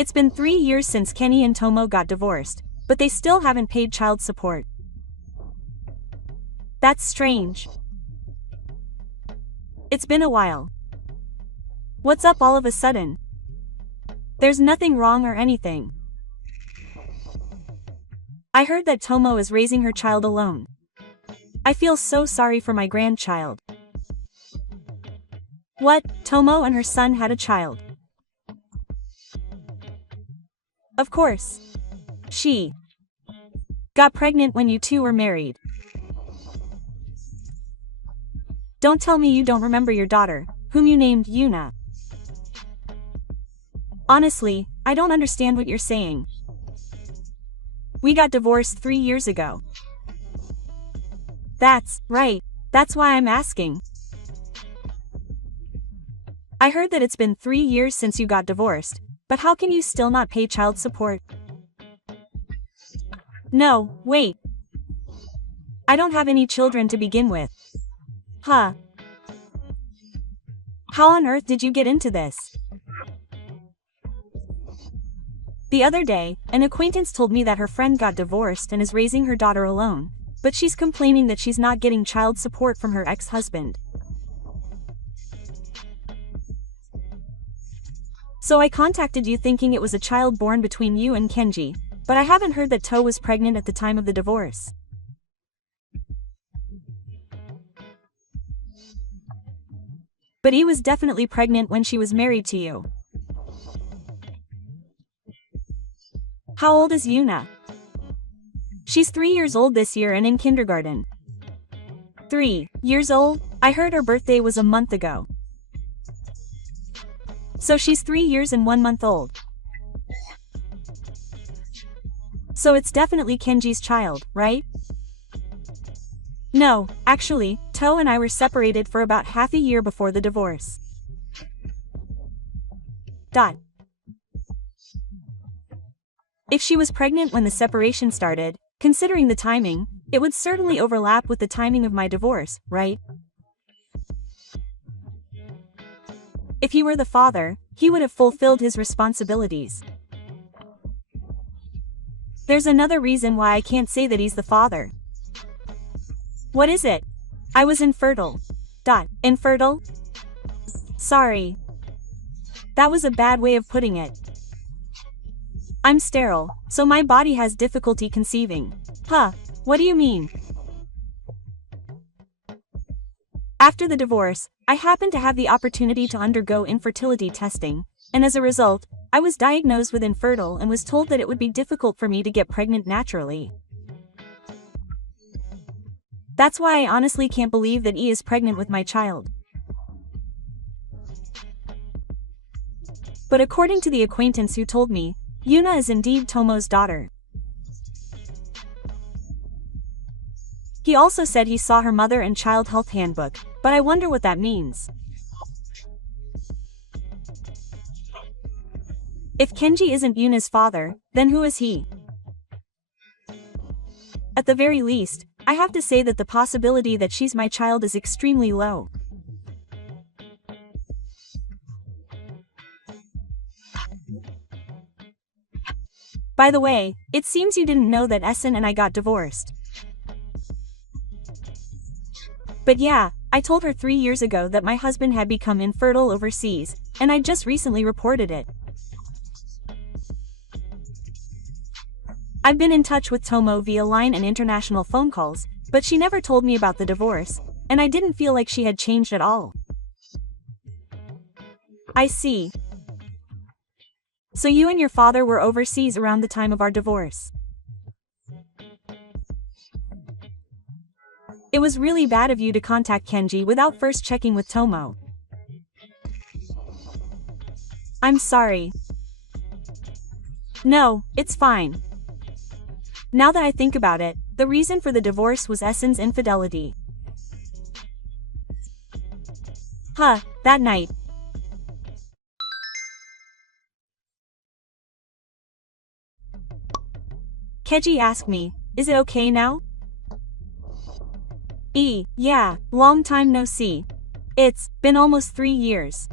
It's been 3 years since Kenny and Tomo got divorced, but they still haven't paid child support. That's strange. It's been a while. What's up all of a sudden? There's nothing wrong or anything. I heard that Tomo is raising her child alone. I feel so sorry for my grandchild. What? Tomo and her son had a child? Of course. She got pregnant when you two were married. Don't tell me you don't remember your daughter, whom you named Yuna. Honestly, I don't understand what you're saying. We got divorced 3 years ago. That's right, that's why I'm asking. I heard that it's been 3 years since you got divorced, but how can you still not pay child support? No, wait. I don't have any children to begin with. Huh. How on earth did you get into this? The other day, an acquaintance told me that her friend got divorced and is raising her daughter alone, but she's complaining that she's not getting child support from her ex-husband. So I contacted you thinking it was a child born between you and Kenji, but I haven't heard that To was pregnant at the time of the divorce. But he was definitely pregnant when she was married to you. How old is Yuna? She's 3 years old this year and in kindergarten. 3 years old? I heard her birthday was a month ago. So she's 3 years and 1 month old. So it's definitely Kenji's child, right? No, actually, To and I were separated for about half a year before the divorce. If she was pregnant when the separation started, considering the timing, it would certainly overlap with the timing of my divorce, right? If he were the father, he would have fulfilled his responsibilities. There's another reason why I can't say that he's the father. What is it? I was infertile. Infertile? Sorry. That was a bad way of putting it. I'm sterile, so my body has difficulty conceiving. Huh, what do you mean? After the divorce, I happened to have the opportunity to undergo infertility testing, and as a result, I was diagnosed with infertile and was told that it would be difficult for me to get pregnant naturally. That's why I honestly can't believe that E is pregnant with my child. But according to the acquaintance who told me, Yuna is indeed Tomo's daughter. He also said he saw her mother and child health handbook, but I wonder what that means. If Kenji isn't Yuna's father, then who is he? At the very least, I have to say that the possibility that she's my child is extremely low. By the way, it seems you didn't know that Essen and I got divorced. But yeah, I told her 3 years ago that my husband had become infertile overseas, and I just recently reported it. I've been in touch with Tomo via LINE and international phone calls, but she never told me about the divorce, and I didn't feel like she had changed at all. I see. So you and your father were overseas around the time of our divorce. It was really bad of you to contact Kenji without first checking with Tomo. I'm sorry. No, it's fine. Now that I think about it, the reason for the divorce was Essen's infidelity. Huh, that night. Kenji asked me, "Is it okay now?" Yeah, long time no see. It's been almost 3 years.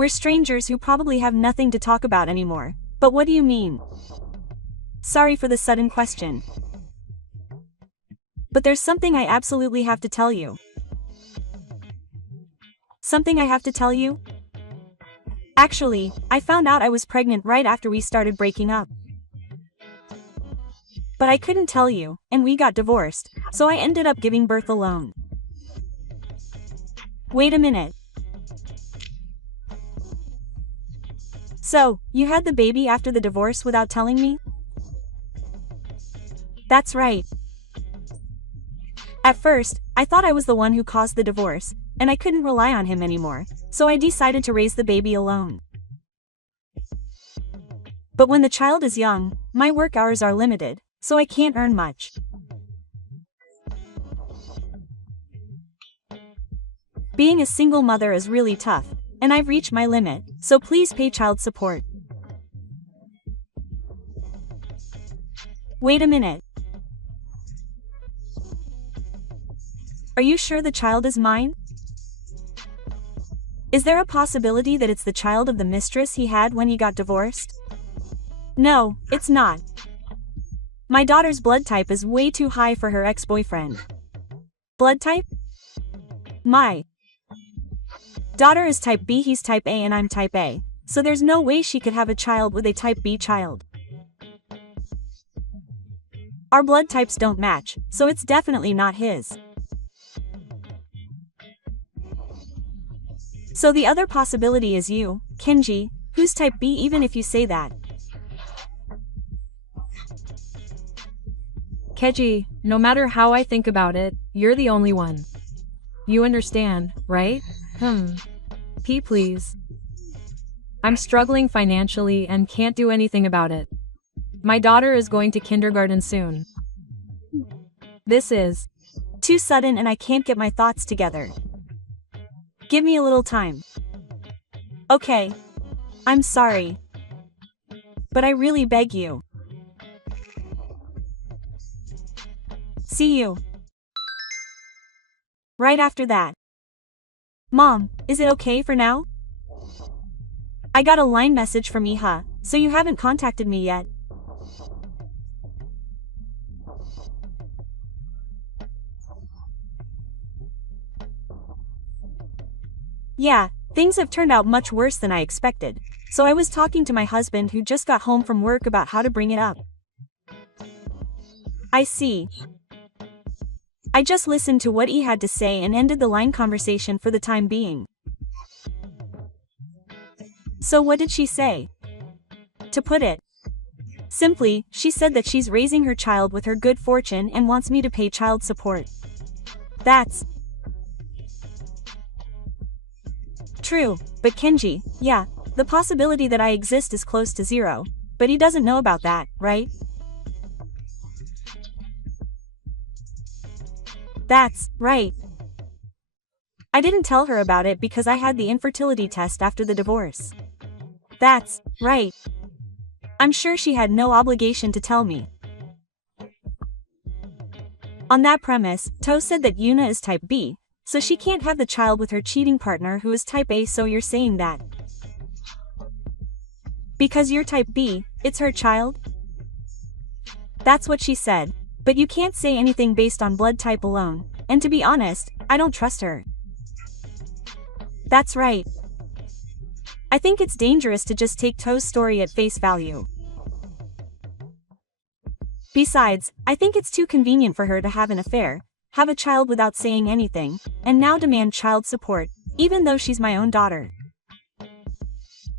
We're strangers who probably have nothing to talk about anymore. But what do you mean? Sorry for the sudden question. But there's something I absolutely have to tell you. Something I have to tell you? Actually, I found out I was pregnant right after we started breaking up. But I couldn't tell you, and we got divorced, so I ended up giving birth alone. Wait a minute. So, you had the baby after the divorce without telling me? That's right. At first, I thought I was the one who caused the divorce, and I couldn't rely on him anymore, so I decided to raise the baby alone. But when the child is young, my work hours are limited, so I can't earn much. Being a single mother is really tough, and I've reached my limit, so please pay child support. Wait a minute. Are you sure the child is mine? Is there a possibility that it's the child of the mistress he had when he got divorced? No, it's not. My daughter's blood type is way too high for her ex-boyfriend. Blood type? My daughter is type B, he's type A, and I'm type A, so there's no way she could have a child with a type B child. Our blood types don't match, so it's definitely not his. So the other possibility is you, Kenji, who's type B even if you say that. Keji, no matter how I think about it, you're the only one. You understand, right? P please. I'm struggling financially and can't do anything about it. My daughter is going to kindergarten soon. This is too sudden and I can't get my thoughts together. Give me a little time. Okay. I'm sorry. But I really beg you. See you. Right after that. Mom, is it okay for now? I got a LINE message from Iha, so you haven't contacted me yet. Yeah, things have turned out much worse than I expected, so I was talking to my husband who just got home from work about how to bring it up. I see. I just listened to what he had to say and ended the LINE conversation for the time being. So what did she say? To put it simply, she said that she's raising her child with her good fortune and wants me to pay child support. That's true, but Kenji, yeah, the possibility that I exist is close to zero, but he doesn't know about that, right? That's right. I didn't tell her about it because I had the infertility test after the divorce. That's right. I'm sure she had no obligation to tell me. On that premise, To said that Yuna is type B, so she can't have the child with her cheating partner who is type A, so you're saying that because you're type B, it's her child? That's what she said, but you can't say anything based on blood type alone, and to be honest, I don't trust her. That's right. I think it's dangerous to just take To's story at face value. Besides, I think it's too convenient for her to have an affair, have a child without saying anything, and now demand child support, even though she's my own daughter.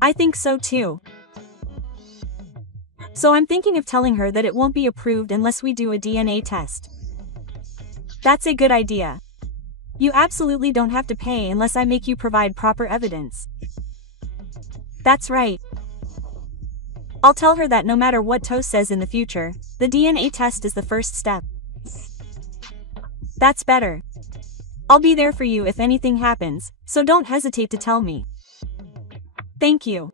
I think so too. So I'm thinking of telling her that it won't be approved unless we do a DNA test. That's a good idea. You absolutely don't have to pay unless I make you provide proper evidence. That's right. I'll tell her that no matter what To says in the future, the DNA test is the first step. That's better. I'll be there for you if anything happens, so don't hesitate to tell me. Thank you.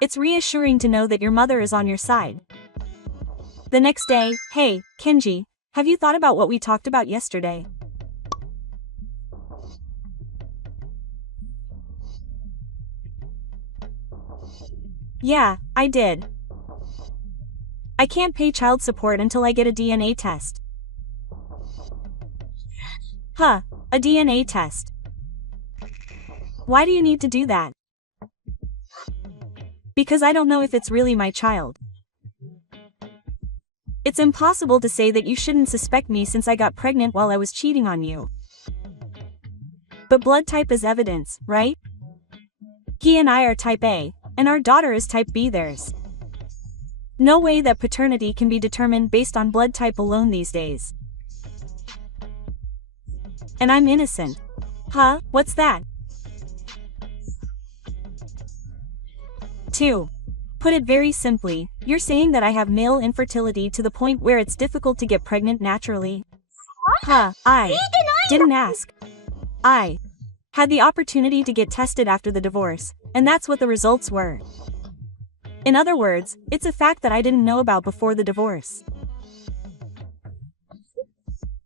It's reassuring to know that your mother is on your side. The next day, hey, Kenji, have you thought about what we talked about yesterday? Yeah, I did. I can't pay child support until I get a DNA test. Huh, a DNA test. Why do you need to do that? Because I don't know if it's really my child. It's impossible to say that you shouldn't suspect me since I got pregnant while I was cheating on you. But blood type is evidence, right? He and I are type A, and our daughter is type B. There's no way that paternity can be determined based on blood type alone these days. And I'm innocent. Huh, what's that? 2. Put it very simply, you're saying that I have male infertility to the point where it's difficult to get pregnant naturally. Huh, I didn't ask. I had the opportunity to get tested after the divorce, and that's what the results were. In other words, it's a fact that I didn't know about before the divorce.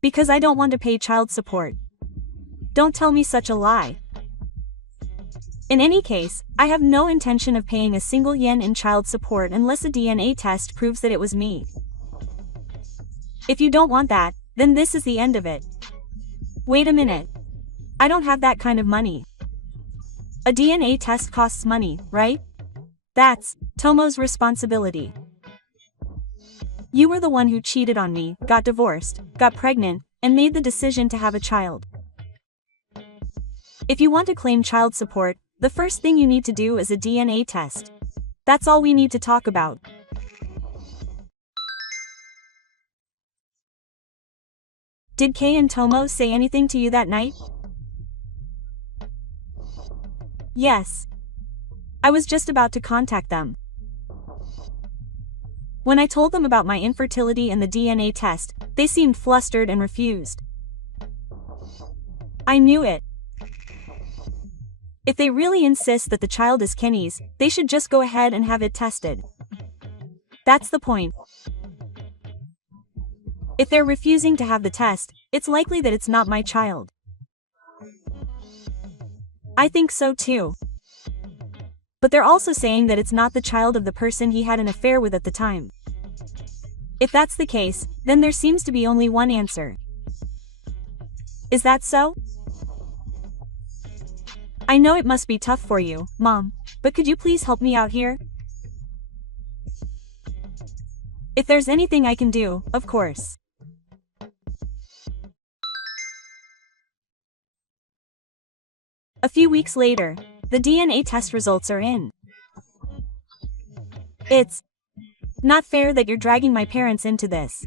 Because I don't want to pay child support. Don't tell me such a lie. In any case, I have no intention of paying a single yen in child support unless a DNA test proves that it was me. If you don't want that, then this is the end of it. Wait a minute. I don't have that kind of money. A DNA test costs money, right? That's Tomo's responsibility. You were the one who cheated on me, got divorced, got pregnant, and made the decision to have a child. If you want to claim child support, the first thing you need to do is a DNA test. That's all we need to talk about. Did Kei and Tomo say anything to you that night? Yes. I was just about to contact them. When I told them about my infertility and the DNA test, they seemed flustered and refused. I knew it. If they really insist that the child is Kenny's, they should just go ahead and have it tested. That's the point. If they're refusing to have the test, it's likely that it's not my child. I think so too. But they're also saying that it's not the child of the person he had an affair with at the time. If that's the case, then there seems to be only one answer. Is that so? I know it must be tough for you, Mom, but could you please help me out here? If there's anything I can do, of course. A few weeks later, the DNA test results are in. It's not fair that you're dragging my parents into this.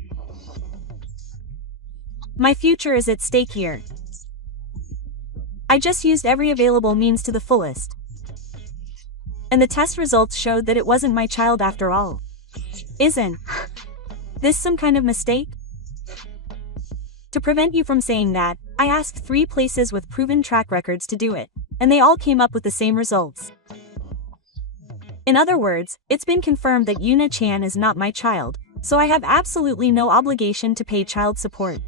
My future is at stake here. I just used every available means to the fullest. And the test results showed that it wasn't my child after all. Isn't this some kind of mistake? To prevent you from saying that, I asked 3 places with proven track records to do it, and they all came up with the same results. In other words, it's been confirmed that Yuna-chan is not my child, so I have absolutely no obligation to pay child support.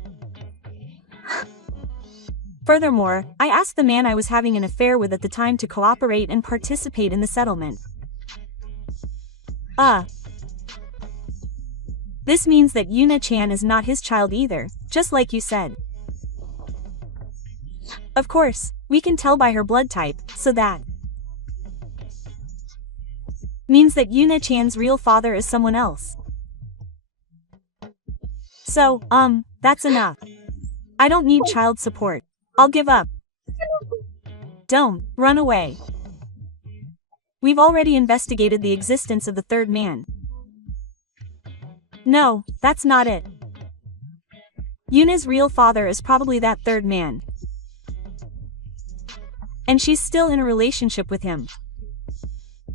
Furthermore, I asked the man I was having an affair with at the time to cooperate and participate in the settlement. This means that Yuna-chan is not his child either, just like you said. Of course, we can tell by her blood type, so that means that Yuna-chan's real father is someone else. So, that's enough. I don't need child support. I'll give up. Don't run away. We've already investigated the existence of the third man. No, that's not it. Yuna's real father is probably that third man. And she's still in a relationship with him.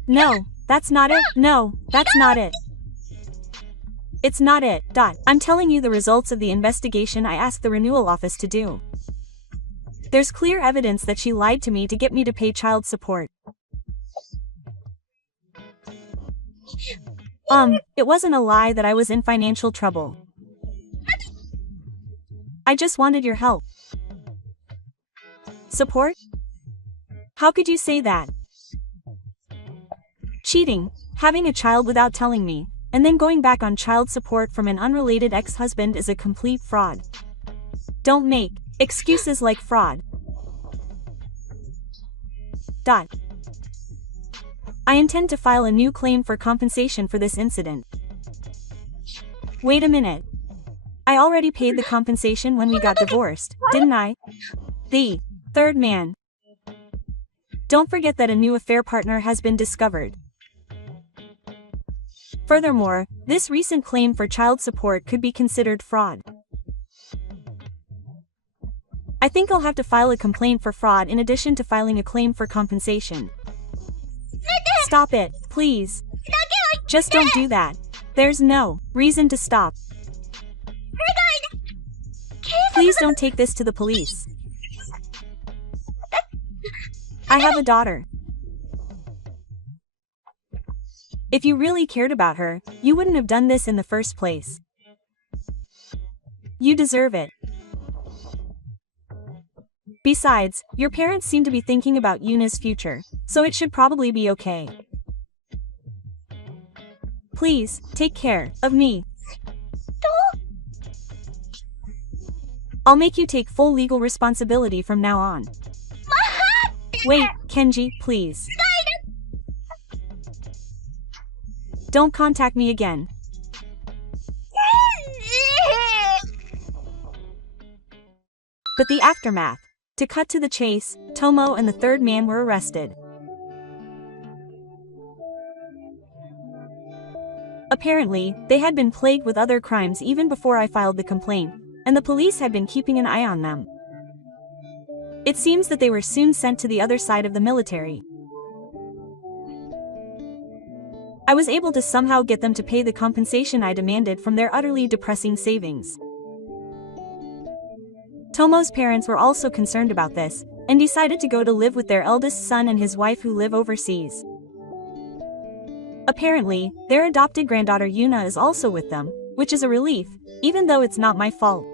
No, that's not it. No, that's not it. It's not it. I'm telling you the results of the investigation I asked the renewal office to do. There's clear evidence that she lied to me to get me to pay child support. It wasn't a lie that I was in financial trouble. I just wanted your help. Support? How could you say that? Cheating, Having a child without telling me, and then going back on child support from an unrelated ex-husband is a complete fraud. Don't make excuses like fraud. I intend to file a new claim for compensation for this incident. Wait a minute. I already paid the compensation when we got divorced, didn't I? The third man. Don't forget that a new affair partner has been discovered. Furthermore, this recent claim for child support could be considered fraud. I think I'll have to file a complaint for fraud in addition to filing a claim for compensation. Stop it, please. Just don't do that. There's no reason to stop. Please don't take this to the police. I have a daughter. If you really cared about her, you wouldn't have done this in the first place. You deserve it. Besides, your parents seem to be thinking about Yuna's future, so it should probably be okay. Please, take care of me. I'll make you take full legal responsibility from now on. Wait, Kenji, please. Don't contact me again. But the aftermath. To cut to the chase, Tomo and the third man were arrested. Apparently, they had been plagued with other crimes even before I filed the complaint, and the police had been keeping an eye on them. It seems that they were soon sent to the other side of the military. I was able to somehow get them to pay the compensation I demanded from their utterly depressing savings. Tomo's parents were also concerned about this, and decided to go to live with their eldest son and his wife who live overseas. Apparently, their adopted granddaughter Yuna is also with them, which is a relief, even though it's not my fault.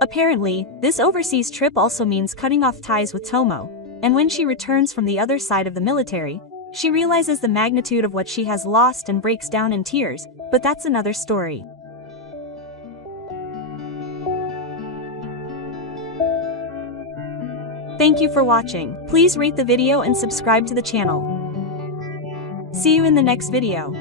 Apparently, this overseas trip also means cutting off ties with Tomo, and when she returns from the other side of the military, she realizes the magnitude of what she has lost and breaks down in tears, but that's another story. Thank you for watching. Please rate the video and subscribe to the channel. See you in the next video.